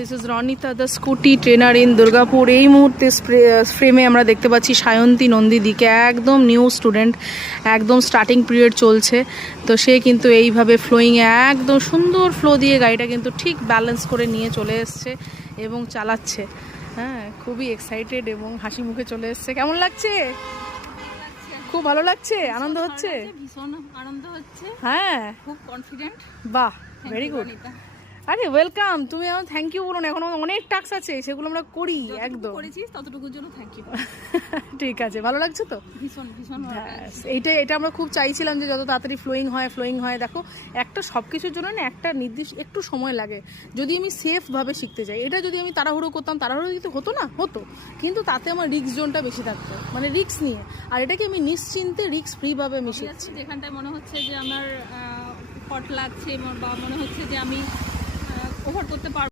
This is Ronita the scooty trainer in Durgapur. এই মুহূর্তে ফ্রেমে আমরা দেখতে পাচ্ছি সায়ন্তী নন্দীদিকে, একদম নিউ স্টুডেন্ট, একদম স্টার্টিং পিরিয়ড চলছে। তো সে কিন্তু এইভাবে ফ্লোয়িংয়ে একদম সুন্দর ফ্লো দিয়ে গাড়িটা কিন্তু ঠিক ব্যালেন্স করে নিয়ে চলে এসছে এবং চালাচ্ছে। হ্যাঁ, খুবই এক্সাইটেড এবং হাসি মুখে চলে এসছে। কেমন লাগছে? খুব ভালো লাগছে, আনন্দ হচ্ছে, ভীষণ আনন্দ হচ্ছে। হ্যাঁ, খুব কনফিডেন্ট। বাহ, ভেরি গুড। আরে ওয়েলকাম, তুমি আমার থ্যাংক ইউ বলো না, এখন অনেক টাস্ক আছে, সেগুলো আমরা করি একদম। করেছিস ততটুকুর জন্য থ্যাংক ইউ। ঠিক আছে, ভালো লাগছে তো? ভীষণ ভীষণ এটা আমরা খুব চাইছিলাম যে যত তাড়াতাড়ি ফ্লোয়িং হয়। দেখো, একটা সব কিছুর জন্য না একটা নির্দিষ্ট একটু সময় লাগে। যদি আমি সেফভাবে শিখতে চাই, এটা যদি আমি তাড়াহুড়ো করতাম, তাড়াহুড়ো কিন্তু হতো, কিন্তু তাতে আমার রিস্ক জোনটা বেশি থাকতো, মানে রিস্ক নিয়ে। আর এটাকে আমি নিশ্চিন্তে রিস্ক ফ্রিভাবে মিশিয়েছি। যেখানটায় মনে হচ্ছে যে আমার হট লাগছে বা মনে হচ্ছে যে আমি ওভার করতে পারবো